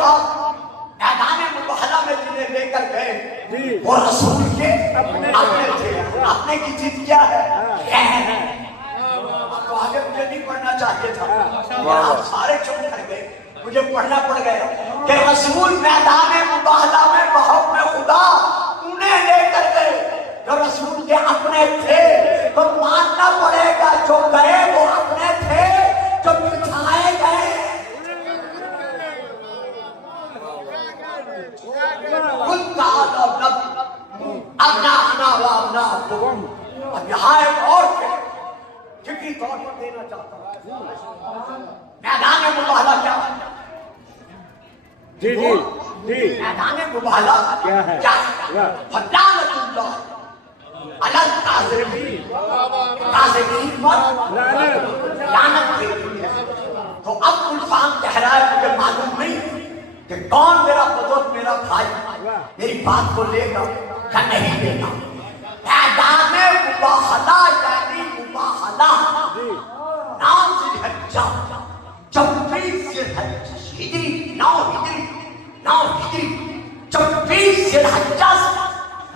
پاک میدان مباہلہ میں جنہیں لے کر گئے وہ رسول کے اپنے تھے. اپنے کی چیز کیا ہے؟ تو آگے مجھے نہیں پڑھنا چاہیے تھا، آپ سارے چپ کر گئے، مجھے پڑھنا پڑ گیا کہ رسول میدان مباہلہ میں بہت میں خدا انہیں لے کر گئے جو رسول کے اپنے تھے. تو ماننا پڑے گا جو گئے وہ اپنے تھے، جو بٹھائے گئے اب یہاں ایک اور فکری طور پر دینا چاہتا ہوں. میدان مباہلہ کیا ہے؟ جی جی جی میدان مباہلہ کیا ہے؟ فلعنۃ اللہ علی الکاذبین، کاذبین پر لعنت بھیجی ہے. تو اب عرفان کہہ رہا ہے مجھے معلوم نہیں کہ کون میرا بزرگ میرا بھائی میری بات کو لے گا یا نہیں لے گا. میدان مباہلہ یعنی مباہلہ نام ذوالحجہ 24 ذوالحجہ ہجری 9 ہجری 24 ذوالحجہ سے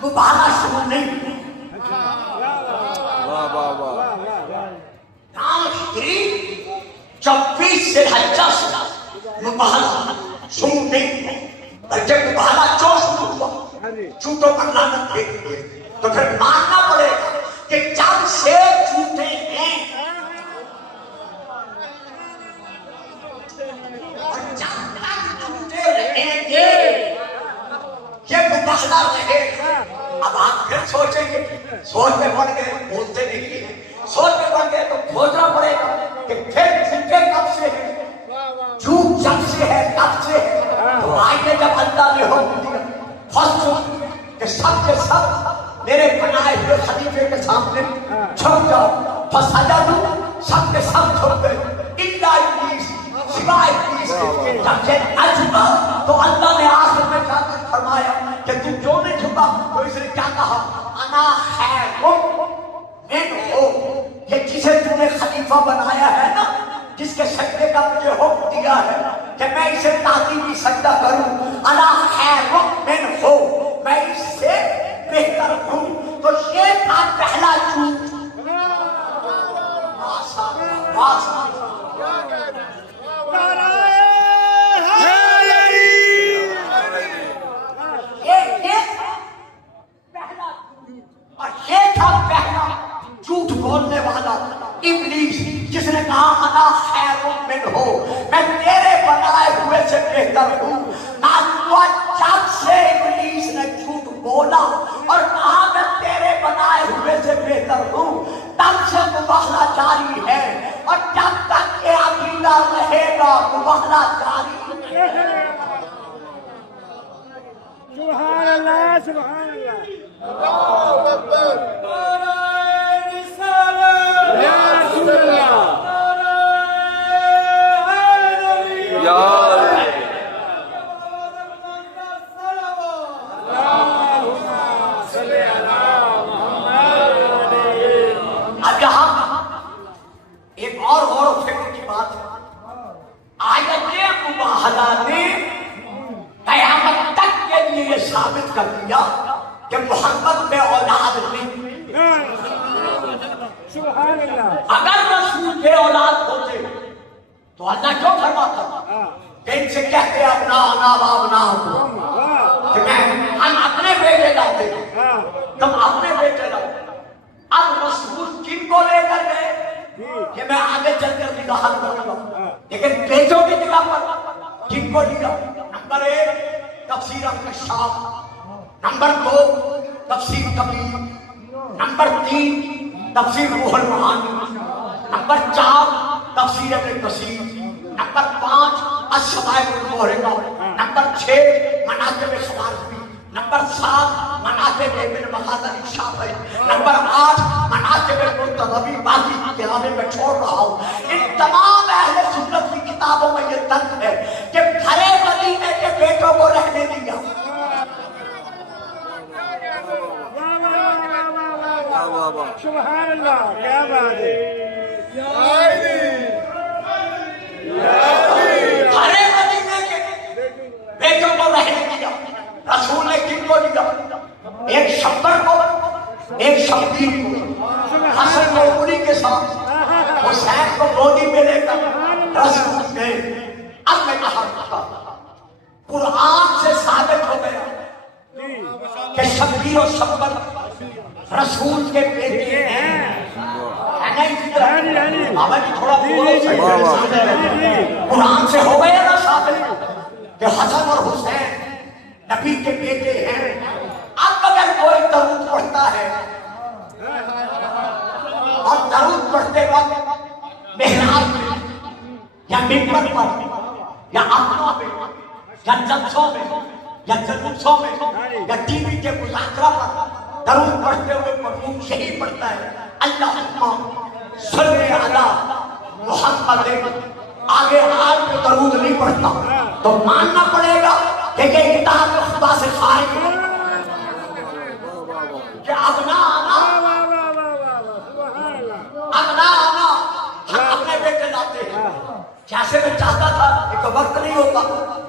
مباہلہ شروع نہیں. 9 ہجری 24 ذوالحجہ سے مباہلہ شروع نہیں. جب مباہلہ جو شروع ہوا جھوٹوں پر لعنت بھیج دیے تو پھر ماننا پڑے گا کہ جب سے جھوٹے ہیں اور جب تک جھوٹے رہیں گے یہ مباہلہ رہے گا. اب آپ پھر سوچیں گے، سوچ میں پڑ گئے بولتے نہیں، سوچ میں پڑ گئے تو کھوجنا پڑے گا کہ پھر جھوٹے کب سے ہیں، جھوٹ جب سے ہے کب سے ہے. تو آئیے جب اللہ نے حکم دیا فصل کہ سب کے سب میرے بنائے ہوئے خلیفے کے سامنے جھک جاؤ، فسجدوا سب کے سب جھک گئے الا ابلیس، سوائے ابلیس کے. جب یہ نہ جھکا تو اللہ نے آخر میں جا کر فرمایا کہ تم جو نہیں جھکا تو اس نے کیا کہا؟ انا خیر منہ، یہ جسے تم نے خلیفہ بنایا ہے نا، جس کے سجدے کا مجھے حکم دیا ہے کہ میں اسے تعظیمی سجدہ کروں، انا خیر منہ، میں اس سے بہتر ہوں. تو یہ تھا پہلا جھوٹ. اور یہ تھا پہلا جھوٹ بولنے والا ابلیس، جس نے کہا انا خیر منہ، میں تیرے بنائے ہوئے سے بہتر ہوں. جب سے ابلیس نے جھوٹ بولا اور کہا میں تیرے بنائے ہوئے سے بہتر ہوں، تب سے مباہلہ جاری ہے. اور جب تک یہ عقیدہ رہے گا مباہلہ جاری ہے. سبحان اللہ سبحان اللہ. اللہ اکبر. یا رسول اللہ یا اب یہاں ایک اور غور و فکر کی بات ہے. آیت مباہلہ نے قیامت تک کے لیے یہ ثابت کر دیا کہ محمد میں اولاد نہیں. سبحان اللہ. اگر رسول بے اولاد ہوتے تو اللہ کیوں فرماتا کہ ان سے کہتے اپنا کہ ہم اپنے بیٹے لاتے، تم اپنے بیٹے لاؤ. اب رسول کن کو لے کر گئے کہ میں آگے چل کر وضاحت کروں گا، لیکن بیٹوں کی جگہ پر کن کو لیا؟ نمبر 1 تفسیر الکشاف، نمبر 2 تفسیر کبیر، نمبر 3 تفسیر روح المعانی، نمبر 4 تفسیر ابن کثیر، نمبر 5 الشمائل المحرقہ، نمبر 6 مناقب خوارزمی، نمبر 7 مناقب ابن مخازن الشافعی، نمبر 8 مناقب المرتضوی. باقی کتابیں میں چھوڑ رہا ہوں. ان تمام اہل سنت کی کتابوں میں یہ درج ہے کہ گھرے مدینے کے بیٹوں کو رہنے دیا. سبحان اللہ. کیا بات ہے. گھرے مدینے کے رسول نے کن کو دیا؟ ایک شبر کو، ایک شبیر کو، حسن کو انہی کے ساتھ، حسین کو گودی میں لے کر رسول گئے۔ اب میں کہا تھا قرآن سے ثابت ہو گیا کہ شبیر و شبر رسول کے بیٹے ہیں۔ بابا جی تھوڑا بولو، قرآن سے ہو گیا نا ثابت کہ حسن اور حسین نبی کے بیٹے ہیں۔ اب اگر کوئی درود پڑھتا ہے اور درود پڑھتے وقت محراب میں یا منبر پر یا اقوا میں یا جلسوں میں یا جلوسوں میں یا ٹی وی کے مذاکرہ پر درود پڑھتے ہوئے مرحوم یہی پڑھتا ہے اللہم صلی علی محمد، آگے آج میں درود نہیں پڑھتا تو ماننا پڑے گا کہ یہ کتاب خدا سے خارج ہے، کہ اگنا آنا ہم اپنے بیٹے لاتے ہیں۔ جیسے میں چاہتا تھا ایک وقت نہیں ہوتا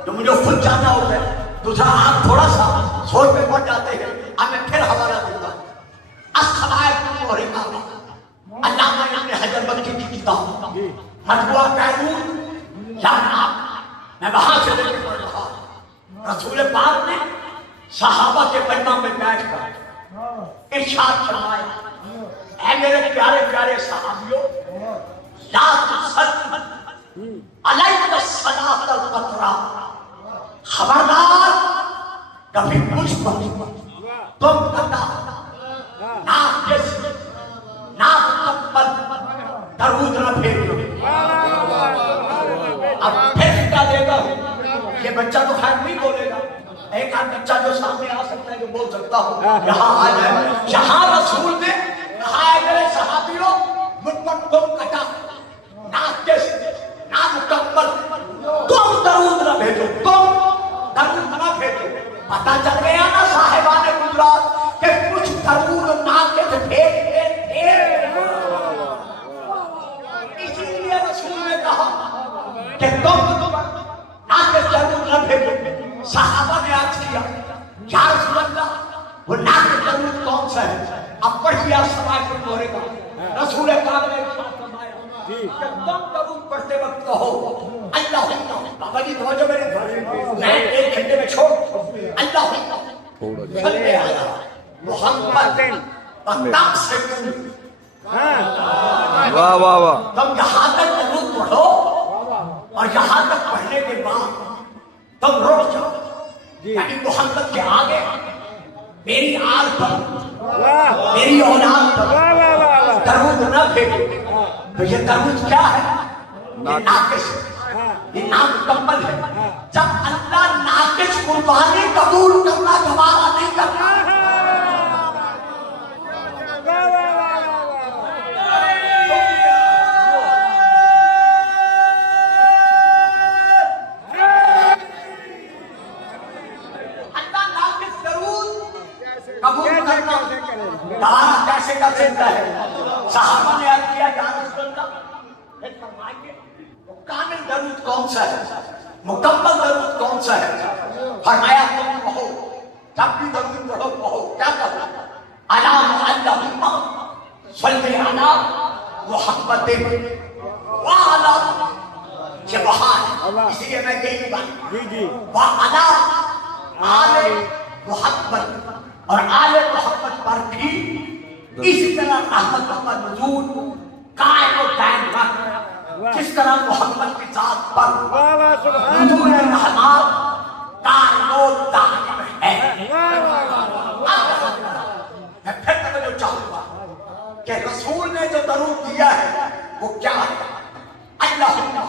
جو مجھے خود جانا ہوتا ہے، دوسرا آپ تھوڑا سا سوچ میں پڑ جاتے ہیں، اب میں پھر حوالہ دوں گا الصواعق والرقاق، علامہ ابن حجر مکی کی کتاب مجموعہ قانون یا میں وہاں سے لے کے پڑھ رہا۔ رسول پاک نے صحابہ کے مجمع میں بیٹھ کر ارشاد فرمایا، اے میرے پیارے پیارے صحابیوں، لا تصل علیک الصلاۃ القطرہ، خبردار کبھی مجھ پر تم قطع ناقص نامکمل درود نہ بھیجو۔ اب پھر کیا دے گا؟ یہ بچہ تو خیر نہیں بولے گا، ایک آدھ بچہ جو سامنے آ سکتا ہے جو بول سکتا ہو یہاں آ جائے۔ یہاں رسول نے کہا ہے میرے صحابیوں، مجھ پر تم قطع ناقص نامکمل تم درود نہ بھیجو، تم درود نہ بھیجو۔ پتہ چل گیا نا صاحبان گجرات کہ کچھ درود ناقص بھیجتے تھے، اسی لیے رسول نے کہا کہ تم ناقص درود نہ بھیجو۔ صحابہ نے عرض کیا یا رسول اللہ وہ ناقص درود کون سا ہے؟ اب پڑھیا سماعت المورے کا رسول پاک نے کہ تم درود پڑھتے وقت کہو اللہم، بابا جی توجہ میرے، میں ایک گھنٹے میں چھوڑ اللہم صلی علی محمد تب سے واہ واہ واہ، تم یہاں تک درود پڑھو اور یہاں تک پڑھنے کے بعد تم رک جاؤ، یعنی محمد کے آگے میری آل پر میری اولاد پر درود نہ بھیجو۔ تو یہ درود کیا ہے؟ یہ ناقص ہے، یہ نامکمل ہے۔ جب اللہ ناقص قربانی قبول کرنا گوارا نہیں کرنا، اللہ ناقص درود قبول کرنا گوارا کیسے کر سکتا ہے؟ صحابہ نے عرض کیا یا رسول اللہ، پھر فرمائیے وہ کامل درود کون سا ہے، مکمل درود کون سا ہے؟ فرمایا تم کہو، جب بھی درود پڑھو کہو، کیا کہو؟ اللہم صلی علی محمد وعلی، یہ وہاں ہے اس لیے میں یہی بات وعلی آل محمد، اور آل محمد پر بھی اسی طرح رحمت محمد وجود قائم و دائم رکھ، جس طرح محمد کی ذات پر وجود رحمت قائم و دائم ہے۔ میں پھر توجہ چاہوں گا کہ رسول نے جو درود دیا ہے وہ کیا ہے؟ اللہم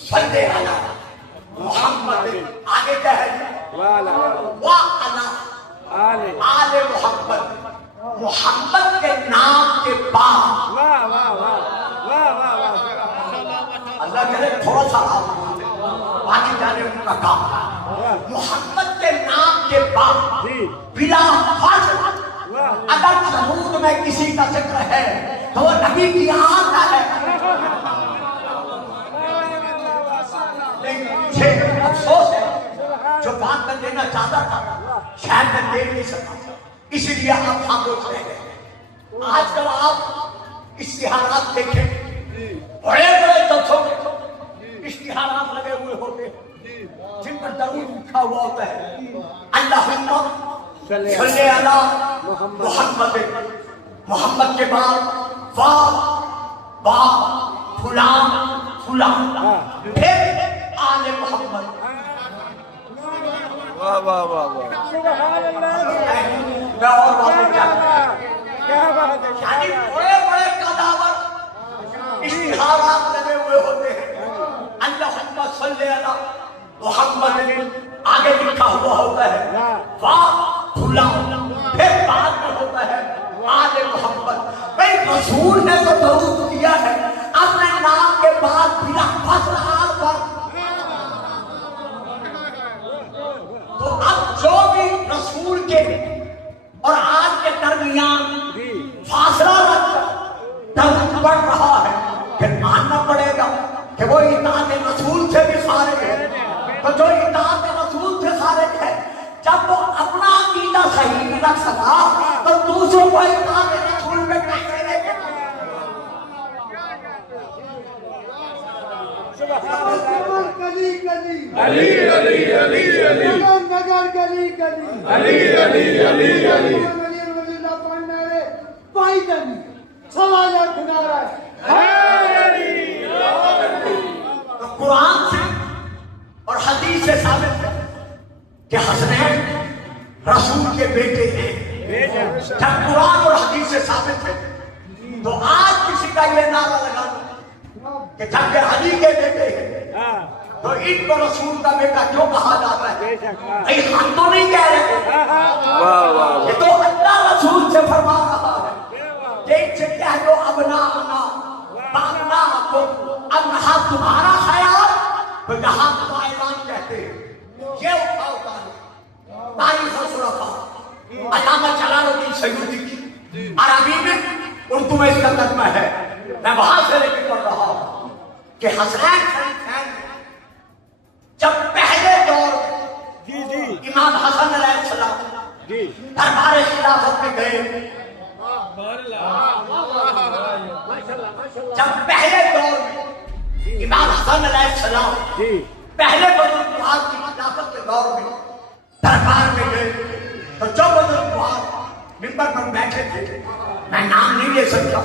صلی علی محمد، آگے کیا ہے؟ وعلی آل محمد، محمد کے نام کے بعد اللہ کرے تھوڑا سا باقی جانے ان کا کام ہے، محمد کے نام کے بعد بلا فاصلہ اگر درود میں کسی کا ذکر ہے تو وہ نبی کی آل کا ہے۔ لیکن مجھے افسوس ہے جو بات میں دینا چاہتا تھا شاید میں دے نہیں سکا، اسی لیے آپ خاموش رہ گئے۔ آج کل آپ اشتہارات دیکھیں، بڑے بڑے جلسوں میں اشتہارات لگے ہوئے ہوتے ہیں جن پر درود لکھا ہوا ہوتا ہے اللہم صلی علی محمد، محمد کے بعد با فلان فلان، پھر آل محمد۔ واہ واہ واہ واہ، میں اور واپس کیا بات ہے، یعنی بڑے بڑے قداور اشتہارات لگے ہوئے ہوتے ہیں اللہم صلی علی محمد، آگے لکھا ہوا ہوتا ہے واہ فلان، پھر بعد میں ہوتا ہے آل محمد۔ بھئی رسول نے تو درود دیا ہے اپنے نام کے بعد بلا فصل آل پر، تو اب جو بھی رسول کے اور آج کے درمیان فاصلہ رکھ کر درود پڑھ رہا ہے پھر ماننا پڑے گا کہ وہ اطاعت رسول سے بھی خارج ہے۔ تو جو اطاعت رسول سے خارج ہے جب وہ اپنا عقیدہ صحیح نہیں رکھ سکا تو دوسروں کو اطاعت رسول میں کیسے لے کے گلی گلی علی علی علی علی نگر گلی گلی علی علی علی علی، تو قرآن سے اور حدیث سے ثابت ہے کہ حسنین رسول کے بیٹے ہیں۔ جب قرآن اور حدیث سے ثابت ہے تو آج کسی کا یہ نعرہ لگا کہ جب کہ علی کے بیٹے ہیں تو ان کو رسول کا بیٹا کیوں کہا جاتا ہے؟ بھئی ہم تو نہیں کہہ رہے، واہ واہ، یہ تو اللہ رسول سے فرما رہا ہے کہ ان سے کہہ دو ابناءنا بابناءکم، اب یہاں تمہارا خیال تو یہاں تو اعلان کہتے ہیں۔ یہ اٹھاؤ تاریخ الخلفاء علامہ جلال الدین سیوطی کی عربی میں، اردو میں اس کا ترجمہ ہے، میں وہاں سے لے کے پڑھ رہا ہوں کہ حسنین شریفین جب پہلے دور امام حسن علیہ السلام دربار خلافت میں گئے، جب پہلے دور میں امام حسن علیہ السلام پہلے بزرگوار کی خلافت کے دور میں دربار میں گئے تو جو بزرگوار ممبر پر بیٹھے تھے، میں نام نہیں لے سکتا،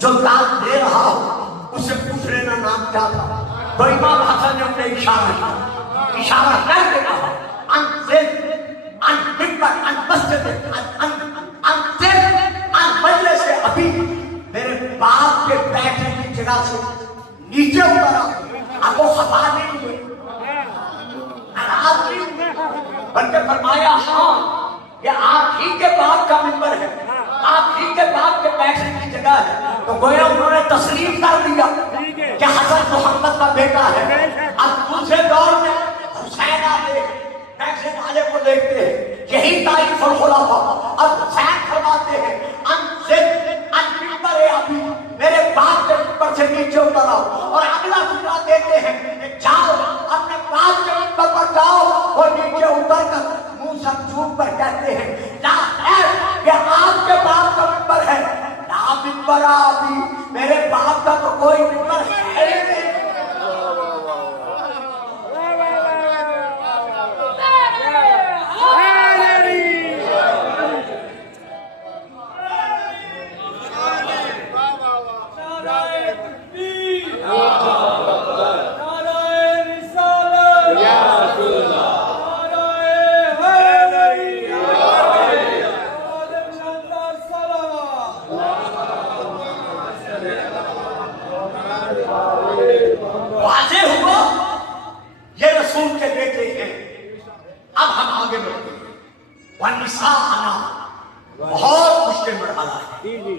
جو داد دے رہا ہوں اس سے پوچھ لینا نام کیا تھا، تو امام حسن نے انہیں اشارہ کر کے کہا انزل ان ممبر ان مسجد انزل ان مجلس سے، ابھی میرے باپ کے بیٹھنے کی جگہ سے نیچے اترا، اب وہ خفا نہیں ہوئے، ناراض نہیں ہوئے، بلکہ فرمایا ہاں یہ آپ ہی کے باپ کا ممبر ہے، آپ ہی کے باپ کے بیٹھنے کی جگہ ہے۔ تو گویا انہوں نے تسلیم کر دیا کہ حسن محمد کا بیٹا ہے۔ اب دوسرے دور میں حسین آتے بیٹھنے والے کو دیکھتے ہیں، یہی تاریخ الخلفاء، اب حسین فرماتے ہیں انزل ان ممبر ابھی، میرے باپ کے ممبر سے نیچے اتر آؤ، اور اگلا سورہ دیتے ہیں کہ جاؤ اپنے باپ کے ممبر پر جاؤ، اور نیچے اتر کر منہ سمجھوٹ پر کہتے ہیں لا خیر یہ آپ کے باپ کا ممبر ہے، لا ممبر ابھی، میرے باپ کا تو کوئی ممبر ہے ہی نہیں۔ واضح ہوا یہ رسول کے بیٹے ہیں۔ اب ہم آگے بڑھتے ہیں، وَالنِّسَاءَنَا بہت مشکل مرحلہ ہے،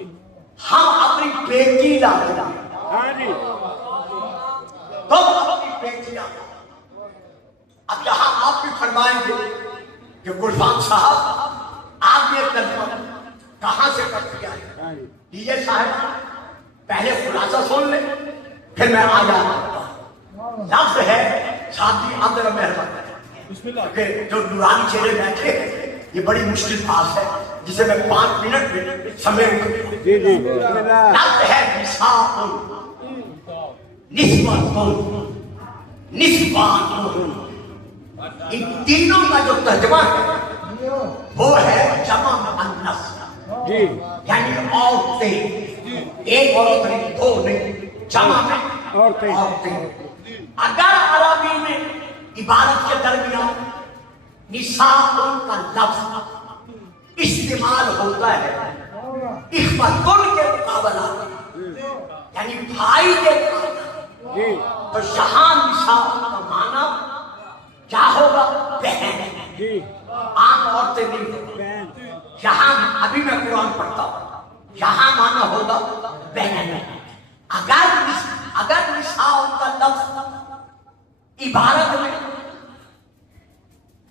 ہم اپنی بیٹی لاتے ہیں، تم اپنی بیٹیاں، اب یہاں آپ بھی فرمائیں گے کہ گلفام صاحب آپ یہ ترجمہ کہاں سے کر دیا ہے؟ یہ صاحب پہلے خلاصہ سن لیں پھر میں آ جاؤں گا۔ لفظ ہے ساتھی اندر مہربان کہ جو نورانی چہرے بیٹھے یہ بڑی مشکل بات ہے جسے میں 5 منٹ میں سمیٹ کروں. جی جی بسم اللہ. لفظ ہے نساء نسوۃ نسوان. ان تینوں کا جو ترجمہ ہے وہ ہے جمع مؤنث جی یعنی عورتیں. ایک عورت نہیں دو نہیں جمع میں عورتیں. اگر عربی میں عبارت کے درمیان نساء کا لفظ استعمال ہوتا ہے اخوتن کے مقابلہ یعنی بھائی کے مقابلہ جی تو یہاں نساء کا معنی کیا ہوگا؟ بہن. جی عام عورتیں نہیں ہوگی. بہن. یہاں ابھی میں قرآن پڑھتا ہوں یہاں معنی ہوگا بہن. اگر نساء کا لفظ عبارت میں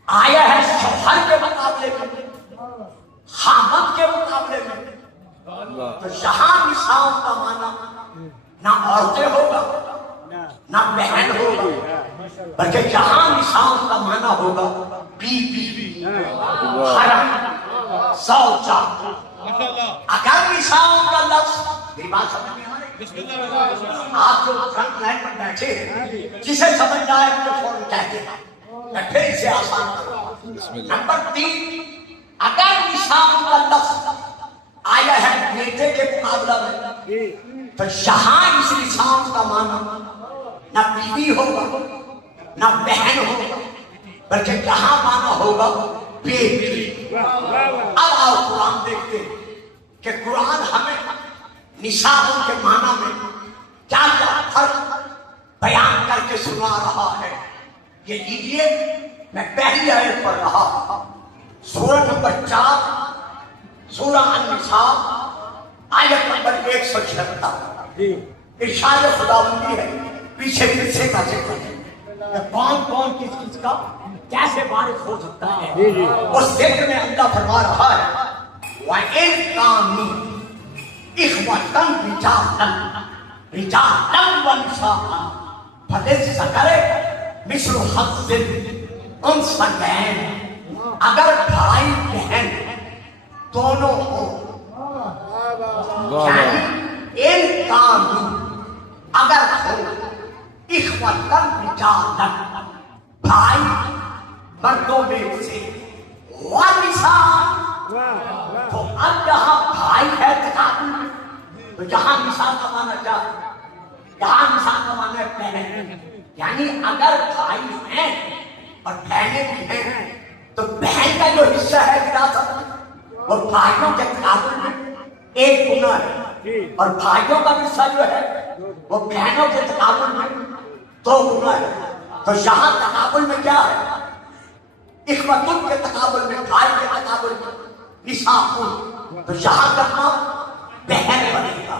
آیا ہے شوہر کے مقابلے میں خامد کے مقابلے میں تو یہاں نساء کا معنی نہ عورتیں ہوگا نہ بہن ہوگا بلکہ یہاں نساء کا معنی ہوگا بیوی حرم زوجہ. اگر نساء کا لفظ میری بات سمجھ میں آ رہی آپ جو فرنٹ لائن پر بیٹھے ہیں جسے سمجھ آئے مجھے فوراً کہہ دینا میں پھر اسے آسان کروں. نمبر 3 اگر نساء کا لفظ آیا ہے بیٹے کے مقابلہ میں تو یہاں اس نساء کا معنی نہ بیوی ہوگا نہ بہن ہوگا بلکہ یہاں معنی ہوگا بیٹی. اب آؤ قرآن دیکھتے کہ قرآن ہمیں نساء کے معنی میں کیا کیا فرق بیان کر کے سنا رہا ہے. یہ لیجئے میں پہلی آیت پڑھ رہا سورہ نمبر 4 سورہ النساء آیت نمبر 176. ارشاد خداوندی ہے پیچھے قصے کا ذکر ہے کون کس کا کیسے وارث ہو سکتا ہے. اس ذکر میں اللہ فرما رہا ہے وَإِن كَانُوا إِخْوَةً رِجَالًا وَنِسَاءً فَلِلذَّكَرِ مِثْلُ حَظِّ الْأُنثَيَيْنِ. اگر بھائی بہن دونوں ہوں یعنی ان کانوں اگر ہو اخوتن رجالن بھائی مردوں میں سے ونساء تو اب جہاں بھائی ہے تقابل میں تو جہاں نساء کا معنی کیا ہے؟ جہاں نساء کا معنی ہے بہن. یعنی اگر بھائی ہیں اور بہنیں بھی ہیں تو بہن کا جو حصہ ہے وراثت وہ بھائیوں کے تقابل میں ایک گنا ہے اور بھائیوں کا حصہ جو ہے وہ بہنوں کے تقابل میں 2 گنا ہے. تو یہاں تقابل میں کیا ہے؟ اخوتن کے تقابل میں بھائی کے تقابل میں نساء. تو یہاں کرنا بہن بنے گا.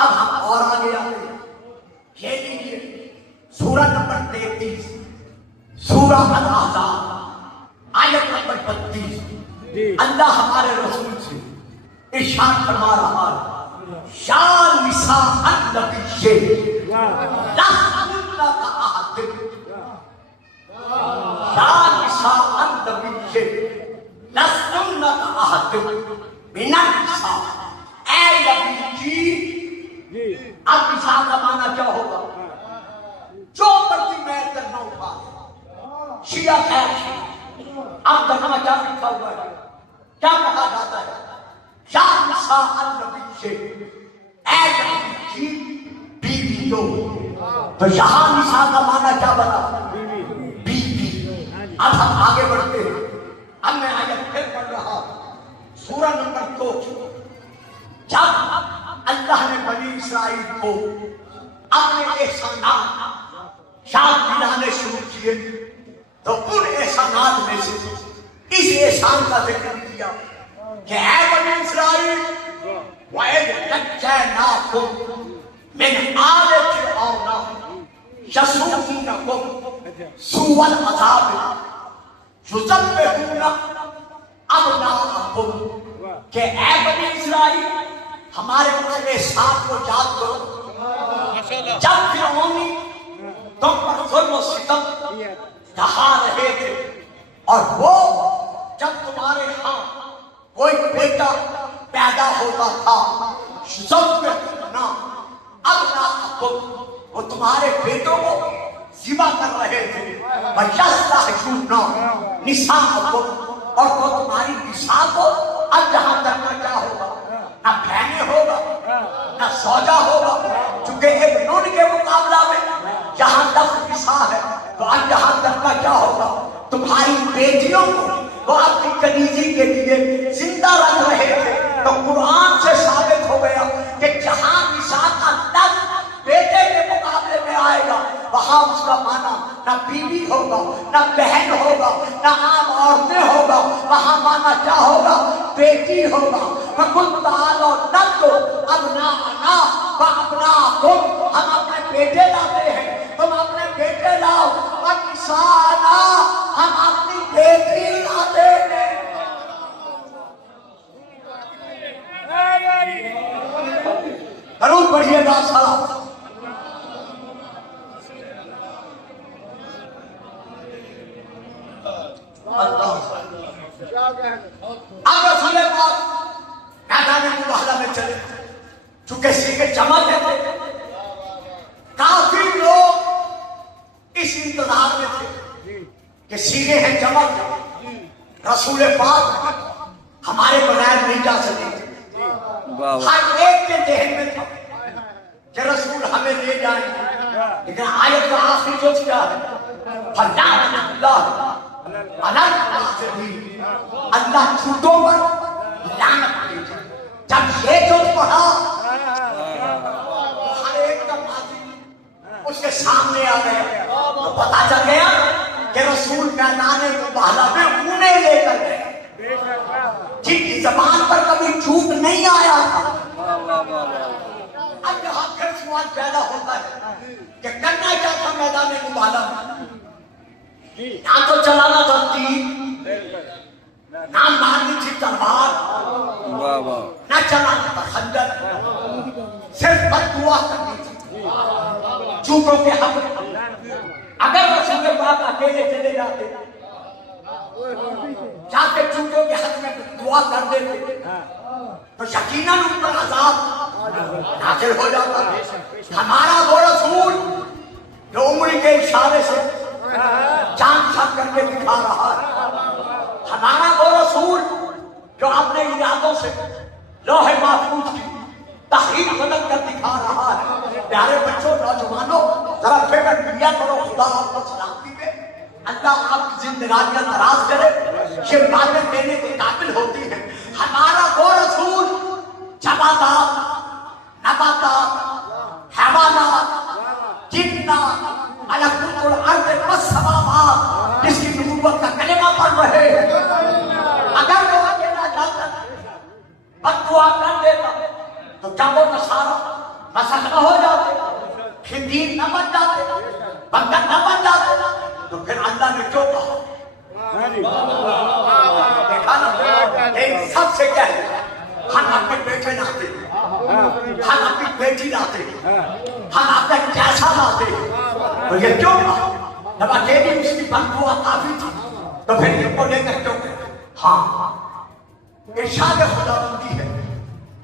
اب ہم اور آگے آتے ہیں. یہ لیجیے سورہ نمبر 33 سورہ الاحزاب آیت نمبر 32 اللہ ہمارے رسول سے ارشاد فرما رہا ہے یا نساء النبی لستن کأحد یا نساء النبی لستن کأحد من النساء. اے نبی جی اب نساء کا معنی کیا ہوگا؟ جو مرضی میں کرنا اٹھا شیعہ خیر. اب دیکھنا میں کیا لکھا ہوا ہے کیا کہا جاتا ہے یا نساء النبی سے اے نبی کی بیویوں. تو یہاں نساء کا معنی کیا بنا؟ بیوی. اب ہم آگے بڑھتے ہیں. اب میں آیت پھر پڑھ رہا سورہ نمبر 2 جب اللہ نے بنی اسرائیل کو اپنے احسانات یاد دلانے شروع کیے تو ان احسانات میں سے اس احسان کا ذکر کیا کہ اے بنی اسرائیل وَإِذْ نَجَّيْنَاكُمْ مِنْ آلِ فِرْعَوْنَ يَسُومُونَكُمْ سُوءَ الْعَذَابِ يُذَبِّحُونَ أَبْنَاءَكُمْ. کہ اے بنی اسرائیل ہمارے اس احسان کو یاد کرو جب فرعون تم پر ظلم و ستم کہا رہے تھے، اور وہ جب تمہارے ہاں کوئی بیٹا پیدا ہوتا تھا نا اب نہ وہ تمہارے بیٹوں کو ذبح کر رہے تھے، نساءکم، اور وہ تمہاری نساء کو اب جہاں تک نہ کیا ہوگا، نہ بہنیں ہوگا نہ زوجہ ہوگا، چونکہ ابنون کے مقابلہ میں جہاں لفظ نساء ہے تو اب جہاں تک نہ کیا ہوگا، تمہاری بیٹیوں کو وہ اپنی کنیزی کے لیے زندہ رکھ رہے تھے۔ تو قرآن سے ثابت ہو گیا کہ جہاں نساء کا لفظ بیٹے کے مقابلے میں آئے گا وہاں اس کا معنی نہ بیوی ہوگا نہ بہن ہوگا نہ عام عورتیں ہوگا، وہاں معنی کیا ہوگا، بیٹی ہوگا۔ فَقُلْ تَعَالَوْا نَتْلُ أَبْنَاءَنَا وَأَبْنَاءَكُمْ، ہم اپنے بیٹے لاتے ہیں، تم اپنے بیٹے لاؤ، وَنِسَاءَنَا، ہم اپنی بیٹی لاتے ہیں۔ درود پڑھیے گا سلام۔ اب رسول پاک میدان مباہلہ میں چلے، چونکہ سینے جمع تھے، کافی لوگ اس انتظار میں تھے کہ سینے ہیں جمع تھے، رسول پاک ہمارے بغیر نہیں جا سکے۔ ہر ایک کے ذہن میں تھا کہ رسول ہمیں لے جائیں گے، لیکن آیت کا آخری جز کیا ہے، فَلْيَعْلَمِ اللَّهُ اللہ جھوٹوں پر لعنت دیجئے۔ جب یہ جو پڑھا ہر ایک کا ماضی اس کے سامنے آ گیا تو پتا چل گیا کہ رسول میدان مباہلہ میں انہیں لے کر گئے جن کی زبان پر کبھی جھوٹ نہیں آیا تھا۔ اب یہاں پھر سوال پیدا ہوتا ہے کہ کرنا کیا تھا میدان مباہلہ میں؟ نہ تو چلانا تھا تیر، نہ مارنی تھی تلوار، نہ چلانا تھا خنجر، صرف بد دعا کرنی تھی جھوٹوں کے حق۔ اگر رسول پاک اکیلے چلے جاتے جا کے جھوٹوں کے حق میں دعا کر دیتے تو یقیناً ان پر عذاب نازل ہو جاتا۔ ہمارا وہ رسول جو انگلی کے اشارے سے چاند چھپ کر کے دکھا رہا ہے، ہمارا وہ رسول جو اپنے ارادوں سے لوح محفوظ کی تحریر بدل کر دکھا رہا ہے۔ پیارے بچوں، نوجوانوں، ذرا فکر کیا کرو، خدا آپ کو سلامتی دے، اللہ آپ کی زندگانیاں دراز کرے، یہ باتیں دینے کے قابل ہوتی ہیں۔ ہمارا وہ رسول جمادات، نباتات، حیوانات، جنات، ملکوت الارض والسماوات جس کی نبوت کا کلمہ پڑھ رہے ہیں، اگر وہ اکیلا جاتا بد دعا کر دیتا تو کیا وہ نصارہ مسخ نہ ہو جاتے، خنزیر نہ بن جاتے، بندر نہ بن جاتے؟ تو پھر اللہ نے کیوں کہا؟ دیکھا نا، ان سب سے کہہ دیا ہم اپنے بیٹے لاتے، ہم اپنی بیٹی لاتے، ہم اپنے جیسا لاتے، تو یہ کیوں کہا؟ جب اکیلی اس کی بد دعا کافی تھی تو پھر ان کو لے کر کیوں کہ؟ ہاں ارشاد خداوندی ہے،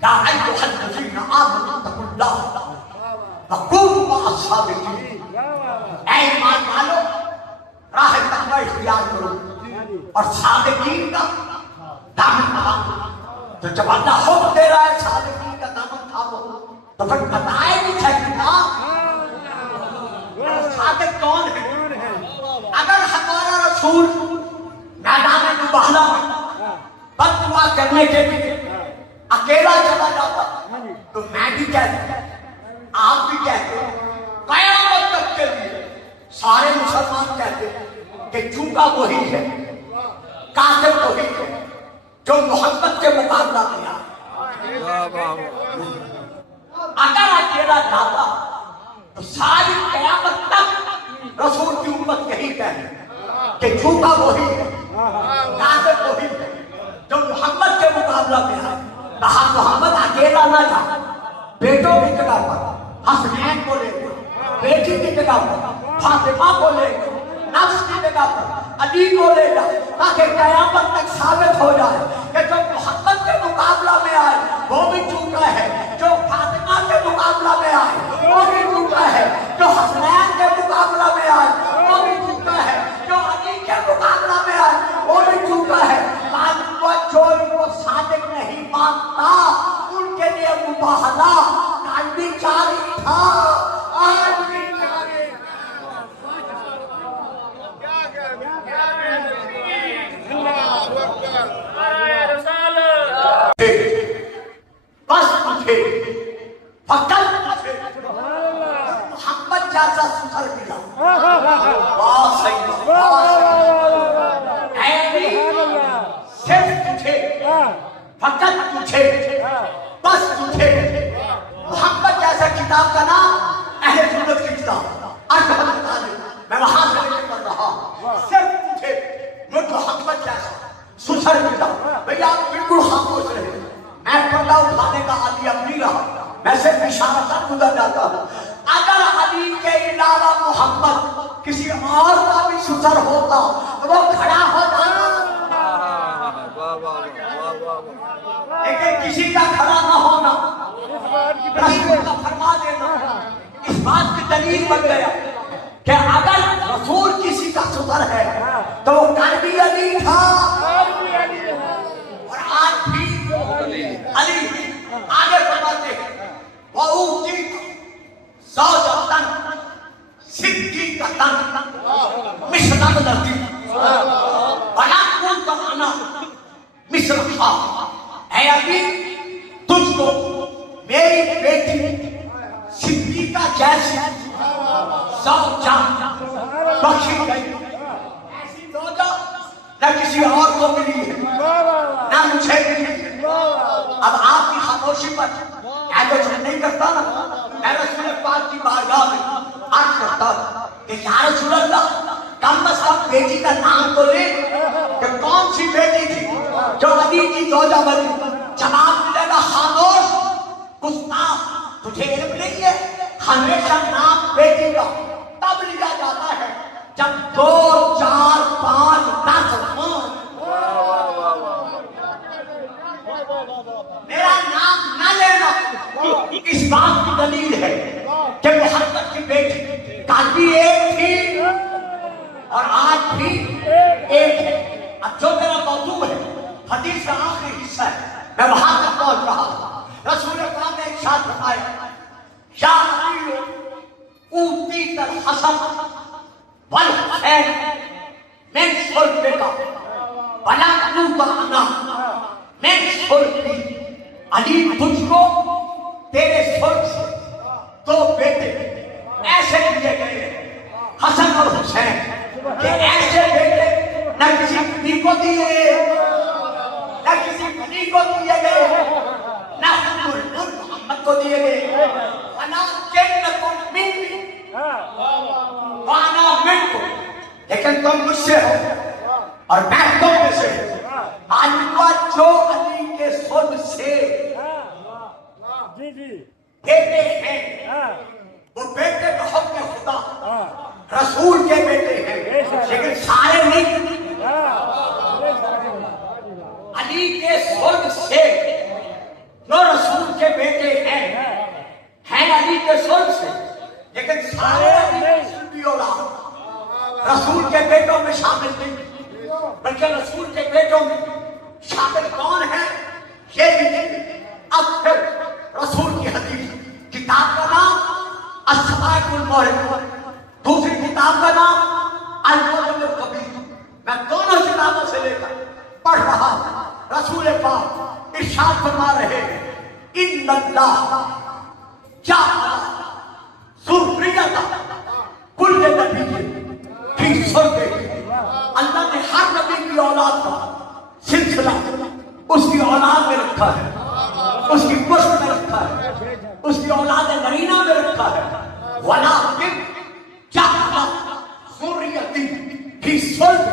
یا ایھا الذین آمنوا اتقوا اللہ وکونوا مع الصادقین، اے ایمان والو راہ تقوی اختیار کرو اور صادقین کا دامن تھامو۔ تو جب اللہ حکم دے رہا ہے صادقین کا دامن تھامو تو پھر بتائے بھی چاہیے نا صادق کون ہے۔ اگر ہمارا رسول میدان مباہلہ میں بد دعا کرنے کے لیے اکیلا چلا جاتا تو میں بھی کہتا، آپ بھی کہتے، قیامت تک کے لیے سارے مسلمان کہتے کہ جھوٹا وہی ہے، کافر وہی ہے جو محمد کے مقابلہ کیا۔ اگر اکیلا جاتا تو ساری قیامت تک رسول کی امت یہی کہے کہ جھوٹا وہی ہے، کافر وہی ہے جو محمد کے مقابلہ میں ہے۔ کہا محمد اکیلا نہ جا، بیٹوں کی جگہ پر حسنین کو لے گا، بیٹی کی جگہ پر فاطمہ کو لے گا، نفس کی جگہ پر علی کو لے جا تاکہ قیامت تک ثابت ہو جائے کہ جو محمد کے مقابلہ میں آئے وہ بھی جھوٹا ہے، جو فاطمہ کے مقابلہ میں آئے وہ بھی جھوٹا ہے، جو حسنین کے مقابلہ میں آئے وہ بھی جھوٹا ہے، جو علی کے مقابلہ میں آئے وہ بھی جھوٹا ہے۔ جو ان کو صادق نہیں مانتا ان کے لیے مباہلہ کل بھی جاری تھا، آج بھی جاری ہے۔ بس مجھے فقط مجھے محمد جیسا سفر ملا، بہت صحیح، بہت صحیح، اے علی صرف تجھے، فقط تجھے، بس تجھے محمد جیسا کتاب کا نام اہل سنت کی کتاب میں وہاں سے لے کر رہا، صرف تجھے مجھ محمد جیسا سسر ملا۔ بھئی آپ بالکل خاموش رہے، میں پردہ اٹھانے کا عادی اب نہیں رہا، میں صرف اشارہ سر گزر جاتا ہوں۔ اگر علی کے علاوہ محمد کسی اور کا بھی سسر ہوتا تو وہ کھڑا ہو جاتا، لیکن کسی کا کھڑا نہ ہونا رسول کا فرما دینا اس بات کی دلیل بن گیا کہ اگر رسول کسی کا سسر ہے تو وہ کل بھی علی تھا اور آج بھی علی۔ آگے فرماتے ہیں وَأُوتِيتُ زَوْجَةً صِدِّيقَةً مِثْلَ ابْنَتِي وَلَمْ كُنْتَ أَنَا مِثْلَهَا۔ اے علی تجھ کو میری بیٹی صدیقہ جیسی زوجہ بخشی گئی، ایسی زوجہ نہ کسی اور کو ملی ہے نہ مجھے ملی ہے۔ اب آپ کی خاموشی پر ایڈوچن نہیں کرتا نا، میں رسول پاک کی بارگاہ میں عرض کرتا کہ یا رسول اللہ کم از کم بیٹی کا نام تو لے کہ کون سی بیٹی تھی جو علی کی زوجہ بنی۔ جواب ملے گا خاموش گستاخ، تجھے علم نہیں ہے ہمیشہ نام بیٹی کا تب لیا جاتا ہے جب 2 4 5 10 ہوں۔ میرا نام نہ لینا اس بات کی دلیل ہے کہ محمد کی بیٹی کل بھی ایک تھی اور آج بھی ایک ہے۔ اب جو میرا موضوع ہے حدیث کا آخری حصہ ہے، میں وہاں تک پہنچ رہا ہوں۔ رسول پاک نے ارشاد فرمایا یا علی اوتیت الحسن والحسین من صلبک ولم یؤت انا من صلبی۔ علی تجھ کو تیرے صلب سے 2 بیٹے ایسے دیے گئے حسن اور حسین کہ ایسے بیٹے نہ کسی بی کو دیے نہ کسی بنی کو دیے گئے نہ محمد کو دیے گئے۔ وَلَٰكِنَّكُم مِّنِّي وَأَنَا مِنكُم، لیکن تم مجھ سے ہو اور میں تم میں سے ہوں۔ آج جو علی کے صلب سے بیٹے ہیں وہ بیٹے کا حکم خدا رسول کے بیٹے ہیں لیکن سارے نہیں۔ علی کے صلب سے جو رسول کے بیٹے ہیں علی کے صلب سے، لیکن سارے صلبی اولاد رسول کے بیٹوں میں شامل نہیں، بلکہ رسول کے بیٹوں میں شامل کون ہے یہ بھی۔ اب پھر رسول کی حدیث، کتاب کا نام الصواعق الموردہ، دوسری کتاب کا نام المعجم الکبیر۔ میں دونوں کتابوں سے لے کر پڑھ رہا ہوں۔ رسول پاک ارشاد فرما رہے ہیں ان اللہ جعل ذریۃ کل نبی فی صلبہ۔ اللہ نے ہر نبی کی اولاد کا سلسلہ اس کی اولاد میں رکھا ہے، اس کی پشت میں رکھا ہے، اس کی اولاد نرینہ میں رکھا ہے۔ وَلَٰكِنْ جَعَلَ ذُرِّيَّتِي فِي صُلْبِ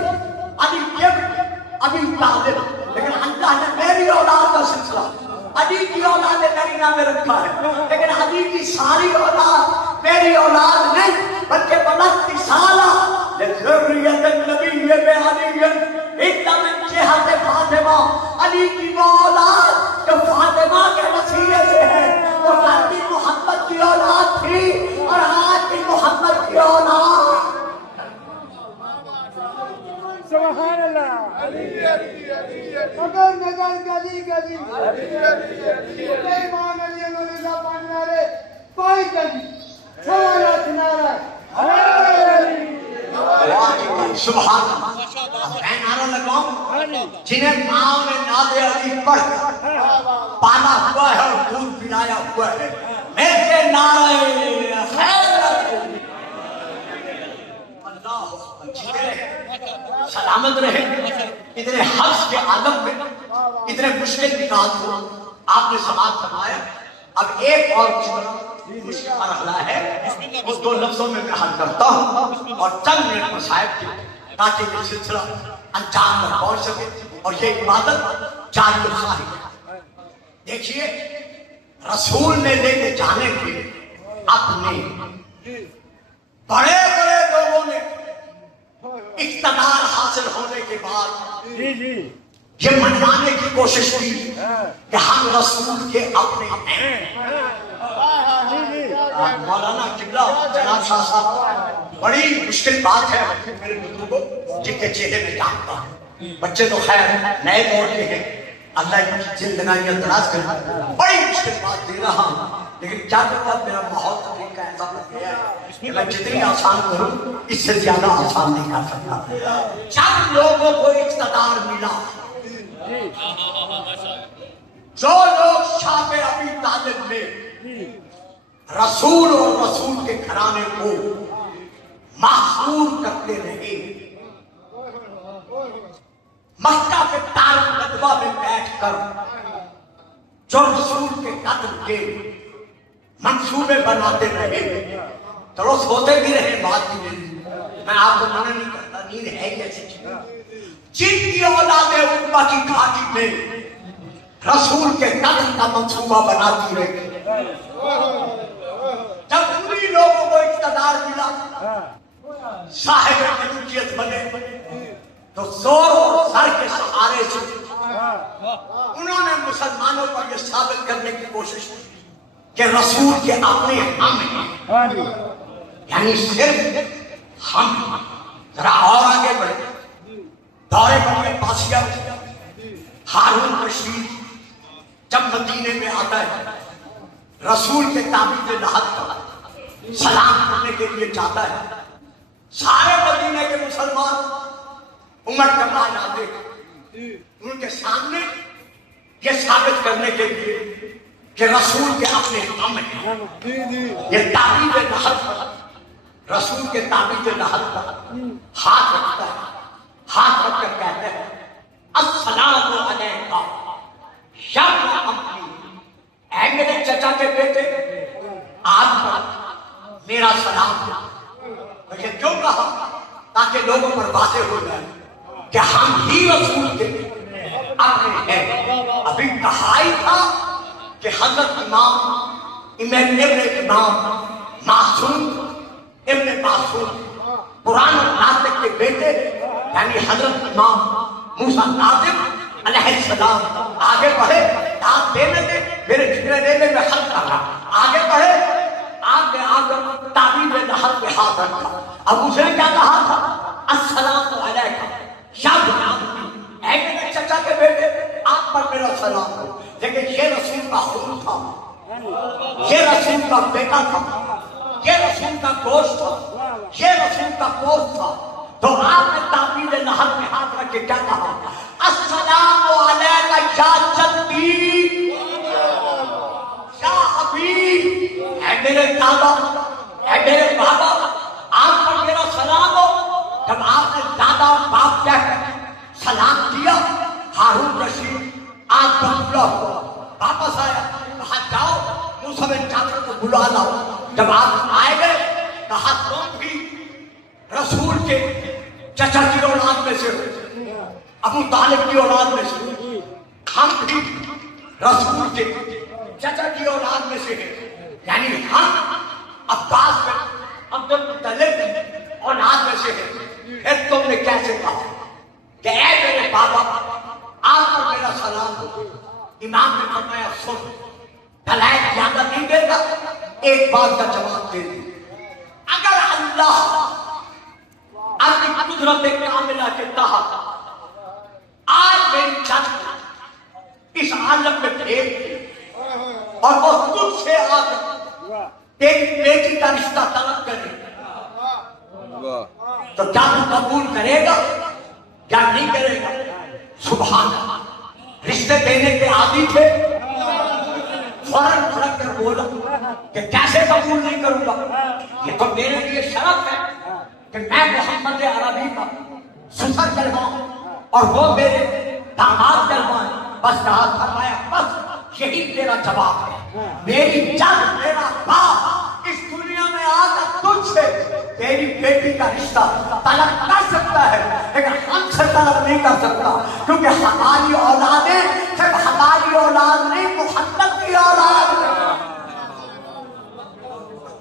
ابھی طالب، لیکن اللہ نے میری اولاد کا سلسلہ علی کی اولاد نرینہ میں رکھا ہے، لیکن علی کی ساری اولاد میری اولاد نہیں بلکہ 32 سالہ لذریت النبی بعلی اتنا من جہت فاطمہ علی کی وہ اولاد جو فاطمہ کے وسیلے سے ہے، وہ آدمی محمد کی اولاد تھی اور آج بھی محمد کی اولاد۔ سبحان اللہ۔ مگر نظر گلی گلی امام علی اللہ پڑھنے والے کوئی گلی سوالات نعرہ سبحان اللہ۔ میں نعرہ لگاؤں جنہیں ماں نے ناد علی پڑھ کر پالا ہوا ہے اور دودھ پلایا ہوا ہے، میرے نعرہ حیدر اللہ سلامت رہے۔ اتنے حفظ کے عالم میں اتنے مشکل نکال ہوا آپ نے سماعت فرمایا۔ اب ایک اور مشکل مرحلہ ہے، اس دو لفظوں میں حل کرتا ہوں اور چند منٹ میں صاحب کی تاکہ یہ سلسلہ انجام تک پہنچ سکے اور یہ عبادت جاری و ساری ہے۔ دیکھیے رسول نے لے کے جانے کے اپنے بڑے بڑے لوگوں نے اقتدار حاصل ہونے کے بعد یہ منوانے کی کوشش کی کہ ہم رسول کے اپنے ہیں۔ مولانا قبلہ جناب شاہ صاحب، بڑی مشکل بات ہے میرے بزرگوں جن کے چہرے میں جانتا ہوں، بچے تو خیر نئے دور کے ہیں، اللہ ان کی زندگیاں دراز کرے، بڑی مشکل بات دے رہا ہوں، لیکن کیا کرتا میرا ماحول طریقہ کا ایسا بن گیا ہے کہ میں جتنی آسان کروں اس سے زیادہ آسان نہیں کر سکتا۔ جب لوگوں کو اقتدار ملا، جو لوگ شاہ ابی طالب میں رسول اور رسول کے گھرانے کو محصور کرتے رہے، مکہ کے دار الندوہ میں بیٹھ کر جو رسول کے قتل کے منصوبے بناتے رہے، چلو سوتے بھی رہے، بات بھی نہیں، میں آپ کو منع نہیں کرتا، نیند ہے ہی ایسی چیز جن کی اولاد امہ کی گھاٹی میں رسول کے قتل کا منصوبہ بناتی رہی۔ جب پوری لوگوں کو اقتدار ملا، صاحب ملوکیت بنے، تو زور اور سر کے سہارے سے انہوں نے مسلمانوں پر یہ ثابت کرنے کی کوشش کی کہ رسول کے اپنے ہم ہیں، یعنی صرف ہم۔ ذرا اور آگے بڑھے، دور بنی عباسیہ ہارون رشید جب مدینے میں آتا ہے، رسول کے تعبیر لحد کا سلام کرنے کے لیے جاتا ہے، سارے مدینے کے مسلمان امت کے پاس آتے ہیں، ان کے سامنے یہ ثابت کرنے کے لیے کہ رسول کے اپنے ہم ہیں۔ یہ تعبیر لحد پر رسول کے تعبیر لحد پر ہاتھ رکھتا ہے، ہاتھ رکھ کر کہتے ہیں السلام علیکم یا عمي، اے میرے چچا کے بیٹے، آپ پر میرا سلام۔ مجھے کیوں کہا؟ تاکہ لوگوں پر واضح ہو جائے کہ ہم ہی رسول کے اپنے ہیں۔ ابھی کہا ہی تھا کہ حضرت امام معصوم ابن معصوم قرآن ناطق کے بیٹے یعنی حضرت امام موسیٰ کاظم علیہ السلام آگے بڑھے، آپ دینے دے میرے جھگڑے دینے میں حل کر رہا، آگے بڑھے، آپ نے آگر تعبیر لحد پہ ہاتھ رکھا۔ اب اسے کیا کہا تھا؟ السلام علیکم یا بنام، اے میرے چچا کے بیٹے آپ پر میرا سلام ہو۔ لیکن یہ رسول کا خون تھا، یہ رسول کا بیٹا تھا، یہ رسول کا گوشت تھا، یہ رسول کا پوست تھا، تو آپ نے تعبیر لحد میں ہاتھ رکھ کے کیا کہا؟ السلام علیکم یا جدی یا ابی، اے میرے دادا، اے میرے بابا، آپ پر میرا سلام ہو۔ جب آپ نے دادا اور باپ کہہ کر سلام کیا، ہارون رشید آپ بطولہ ہوا، واپس آیا، کہا جاؤ موسیٰ بن جعفر کو بلا لاؤ۔ جب آپ آئے گئے کہا تم بھی رسول کے چچا کی اولاد میں سے ہو، ابو طالب کی اولاد میں سے، ہم بھی رسول کے چچا کی اولاد میں سے ہیں، یعنی ہم عباس بن عبد المطلب کی اولاد میں سے ہیں۔ پھر تم نے کیسے کہا کہ اے میرے بابا آپ پر میرا سلام ہو؟ امام نے فرمایا سن، دلائل زیادہ نہیں دے گا، ایک بات کا جواب دے دی، اگر اللہ اپنی قدرت کاملہ کے تحت آج میری جان اس عالم میں بھیج دی اور وہ تجھ سے آج تیری بیٹی کا رشتہ طلب کرے تو کیا تو قبول کرے گا یا نہیں کرے گا؟ سبحان اللہ، رشتے دینے کے عادی تھے، فوراً پھڑک کر بولا کہ کیسے قبول نہیں کروں گا، یہ تو میرے لیے شرف ہے کہ میں محمد عربی کا سسر کہلاؤں اور وہ میرے داماد کہلوائیں۔ بس کہا فرمایا بس یہی تیرا جواب ہے، میری جان میرا باپ اس دنیا میں آ کر تجھ سے تیری بیٹی کا رشتہ طلب کر سکتا ہے، لیکن ہم سے طلب نہیں کر سکتا، کیونکہ ہماری اولادیں صرف ہماری اولاد نہیں، محمد کی اولاد ہے۔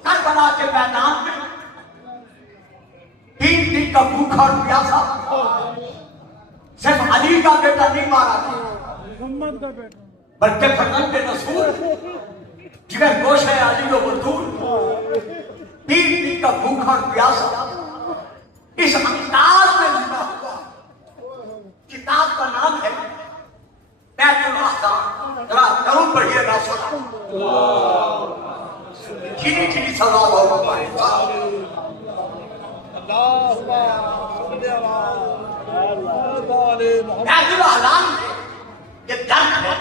کربلا کے میدان میں 3 دن کا بھوکا اور پیاسا صرف علی کا بیٹا نہیں مارا محمد کا بیٹا بلکہ فرزند رسول جگر گوش ہے علی و بطول 3 دن کا بھوکا اور پیاسا اس انداز میں زندہ ہوا۔ کتاب کا نام ہے بیت الاحکام، ذرا ضرور پڑھیے گا، چینی چینی سوال ہو پائے بیت الاحکام میں یہ درد ہے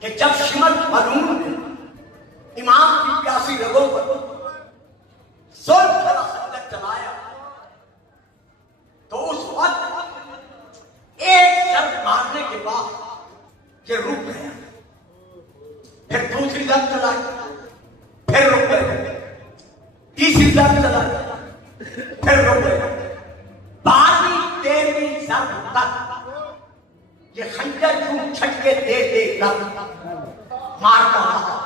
کہ جب شمر ملعون نے امام کی پیاسی رگوں پر ظلم بھرا خنجر چلایا تو اس وقت ایک ضرب مارنے کے بعد یہ رک گیا، پھر دوسری ضرب چلائی، پھر رک گئے، تیسری ضرب چلائی، پھر رک گئے، 12ویں 13ویں ضرب تک یہ خنجر یوں چھٹکے دے دے کر مارتا رہا۔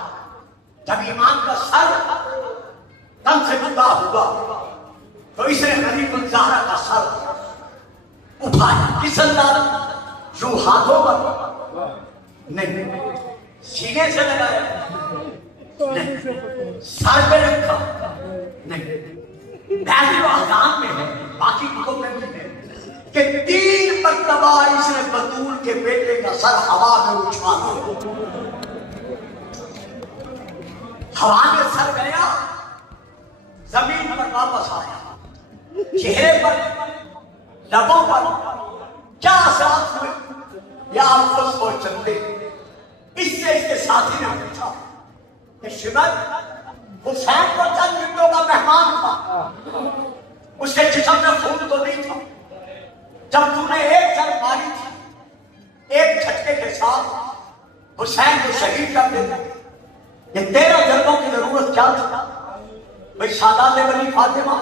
جب امام کا سر تن سے جدا ہوا تو اس نے غریب الزہرا کا سر اٹھایا، کس انداز؟ یوں ہاتھوں پر نہیں، سینے سے لگایا نہیں، سر پہ رکھا نہیں۔ بیت الاحکام میں ہے، باقی کو میں نہیں ہے کہ 3 مرتبہ اس نے بطول کے بیٹے کا سر ہوا میں اچھالا، ہوا میں سر گیا، زمین پر واپس آیا، چہرے پر لبوں پر کیا اثرات ہوئے یا آپ کو سوچ سکتے؟ اس سے اس کے ساتھی نے پوچھا کہ شمر حسین کو چند منٹوں کا مہمان تھا، اس کے جسم میں خون تو نہیں تھا، جب تم نے ایک سر ماری تھی ایک جھٹکے کے ساتھ حسین کو شہید کر دیتا، یہ 13 ضربوں کی ضرورت کیا تھا؟ بھئی سادات بنی فاطمہ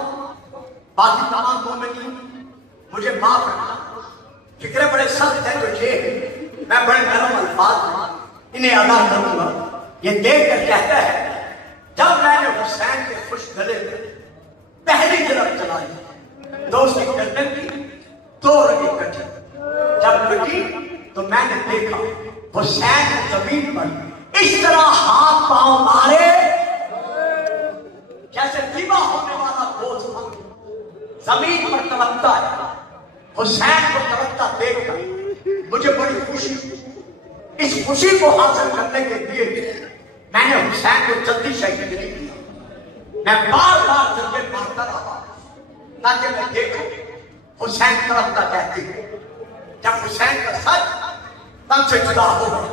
باقی تمام مومنین مجھے معاف رکھنا، فکرے بڑے سخت ہیں تو یہ میں بڑے نرم الفاظ میں انہیں ادا کروں گا۔ یہ دیکھ کر کہتا ہے جب میں نے حسین کے خوش گلے میں پہلی ضرب چلائی تو اس کی گردن کی 2 رگیں کٹی، جب کٹی تو میں نے دیکھا حسین نے زمین پر اس طرح ہاتھ پاؤں مارے جیسے ذبح ہونے والا گوشت زمین پر تڑپتا ہے۔ حسین کو تڑپتا دیکھ کر مجھے بڑی خوشی، اس خوشی کو حاصل کرنے کے لیے میں نے حسین کو جلدی شہید نہیں کیا، میں بار بار ضربے مارتا رہا تاکہ میں دیکھوں حسین تڑپتا کہتی ہے۔ جب حسین کا سر تن سے جدا ہو گیا،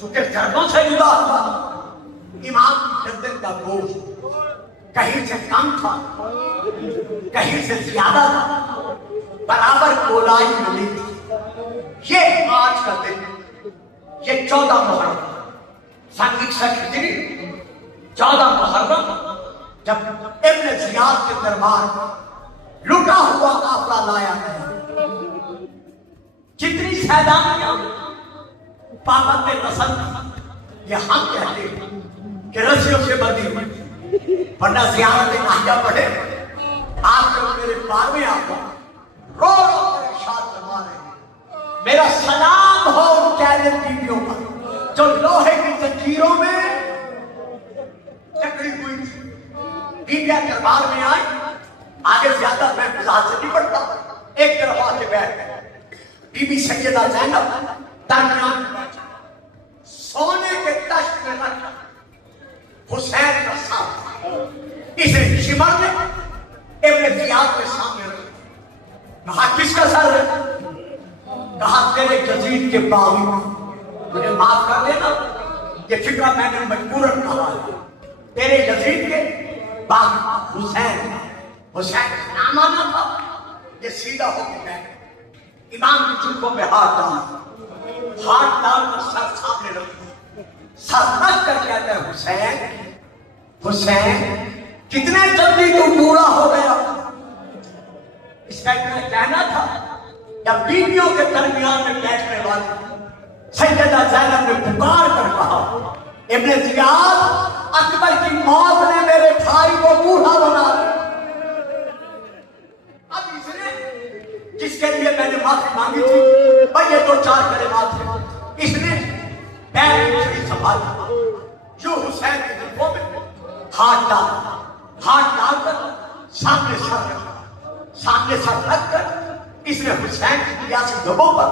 چونکہ ضربوں سے جدا ہوا، امام کی گردن کا گوشت کہیں سے کم تھا کہیں سے زیادہ تھا، برابر گولائی ملی تھی۔ یہ آج کا دن، یہ 14 محرم سن 61 ہجری 14 محرم جب ابن زیاد کے دربار لٹا ہوا قافلہ لایا گیا، جتنی سیدانیاں پابند رسل یہ ہم کہتے ہیں کہ رسیوں سے بندی ہوئی، ورنہ زیارت ناحیہ پڑھے آپ جب میرے پار میں آتا رو رو کر ارشاد فرما رہے ہیں میرا سلام ہو ان قید بیویوں پر جو لوہے کی زنجیروں میں جکڑی ہوئی تھی. بیویاں دربار میں آئی. آگے زیادہ میں وضاحت سے نہیں پڑھتا, ایک طرف آ کے بیٹھ گئے. بی بی سیدہ زینب درمیان میں بیٹھا, سونے کے تشت میں رکھا حسین کا ساتھ. اسے شمر نے ابن زیاد کے سامنے رکھا. کہا کس کا سر ہے؟ کہا تیرے یزید کے باغی. مجھے معاف کر دینا, یہ فکرہ میں نے مجبوراً کہا ہے. تیرے یزید کے باغی حسین. حسین کا نام آنا تھا. یہ سیدھا ہو کے بیٹھ امام کی جھنکوں میں ہاتھ ڈال کر سر سامنے رکھ, سر رکھ کر کہتا ہے حسین حسین کتنے جلدی تو بوڑھا ہو گیا. اس کا اتنا کہنا تھا جب بیویوں کے درمیان میں بیٹھنے والی سیدہ زینب نے پکار کر کہا ابن زیاد اکبر کی موت نے میرے بھائی کو بوڑھا بنا دیا. اب اس نے جس کے لیے میں نے معافی مانگی تھی بھائی یہ 2-4 کلمات تھے, اس نے پیر کی چھڑی سنبھالی جو حسین کے دلوں میں ہاتھ ڈال کر سامنے سر رکھ کر اس نے حسین کی پیاسی دھبوں پر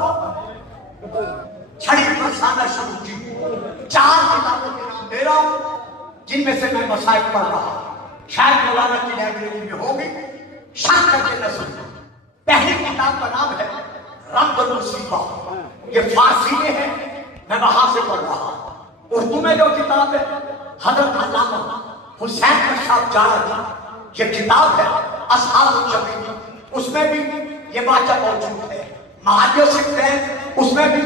چھڑی برسانا شروع کی. 4 کتابوں کے نام دے رہا ہوں جن میں سے میں مصائب پڑھ رہا ہوں, شاید مولانا کی لائبریری میں ہوگی, شک کر کے نہ سنو. پہلی کتاب کا نام ہے رب المصیبہ, یہ فارسی میں ہے, میں وہاں سے پڑھ رہا ہوں. اردو میں جو کتاب ہے حضرت علامہ حسین کا صاحب جانا تھا, یہ کتاب ہے اصحاب الجحیم, اس میں بھی یہ واقعہ موجود ہے. معالیہ سکتین اس میں بھی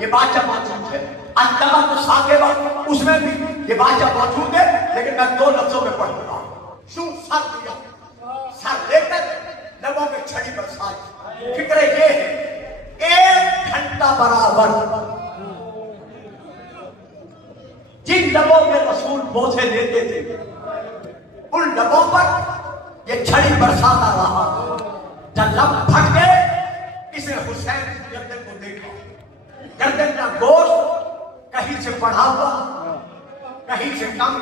یہ واقعہ موجود ہے. الطبق ثاقبہ اس میں بھی یہ واقعہ موجود ہے, لیکن میں 2 لفظوں میں پڑھ رہا ہوں. شو سر دیا, سر لے کر لبوں میں چھڑی برسائی. فکر یہ ہے 1 گھنٹہ برابر جن لبوں میں رسول بوسے دیتے تھے ان لبوں پر یہ چھڑی برساتا رہا. جب لب پھٹ گئے اس نے حسین کی گردن کو دیکھا. گردن کا گوشت کہیں سے بڑھا ہوا کہیں سے کم.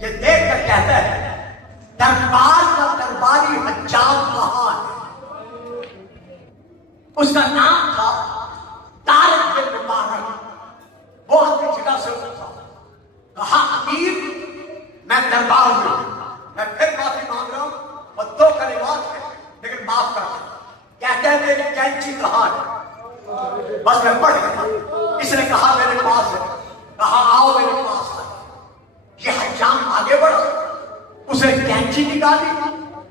یہ دیکھ کر کہتا ہے دربار کا درباری حجاج کہاں ہے؟ اس کا نام تھا طارق بن مبارک. وہ اپنی جگہ سے اٹھا, کہا امیر میں دربار میں پھر معافی مانگ رہا ہوں اور 2 کلمات ہیں لیکن معاف کر. کہتے ہیں میری کینچی کہاں ہے؟ بس میں پڑھ گیا. اس نے کہا میرے پاس ہے. کہا آؤ میرے پاس ہے. یہ حجام آگے بڑھا, اس نے کینچی نکالی,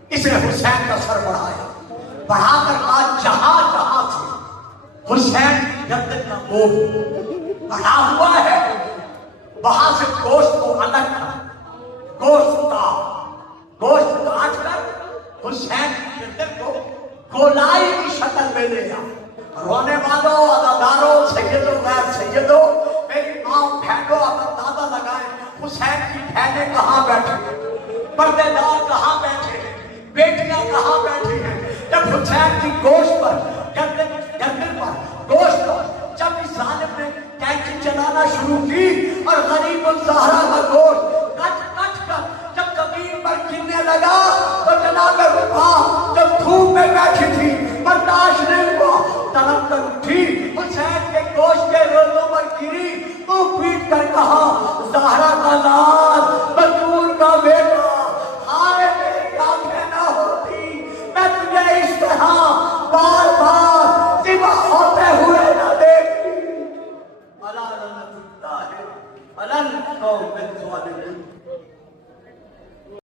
اس نے حسین کا سر بڑھایا, بڑھا کر کہا جہاں سے حسین کی گردن کا گوشت بڑھا ہوا ہے وہاں سے گوشت کو الگ کر, گوشت کاٹ کر حسین کی گردن کو گولائی کی شکل میں لے جا. رونے والوں, اداداروں, سیدوں, غیر سیدوں, میری ماں بہنوں, اپنا دادا لگائے. حسین کی بہنیں کہاں بیٹھے, پردے دار کہاں بیٹھے, بیٹیاں کہاں بیٹھی ہیں. جب حسین کی گوشت پر گردن پر گوشت پر جب اس ظالم نے کینچی چلانا شروع کی اور غریب الزہرا کا گوشت کٹ کر جب زمین پر گرنے لگا تو جناب رفا جب دھوپ میں بیٹھی تھی برداشت نہیں ہوا, تڑپ کر اٹھی, حسین کے گوشت کے روزوں پر گری, تو پیٹ کر کہا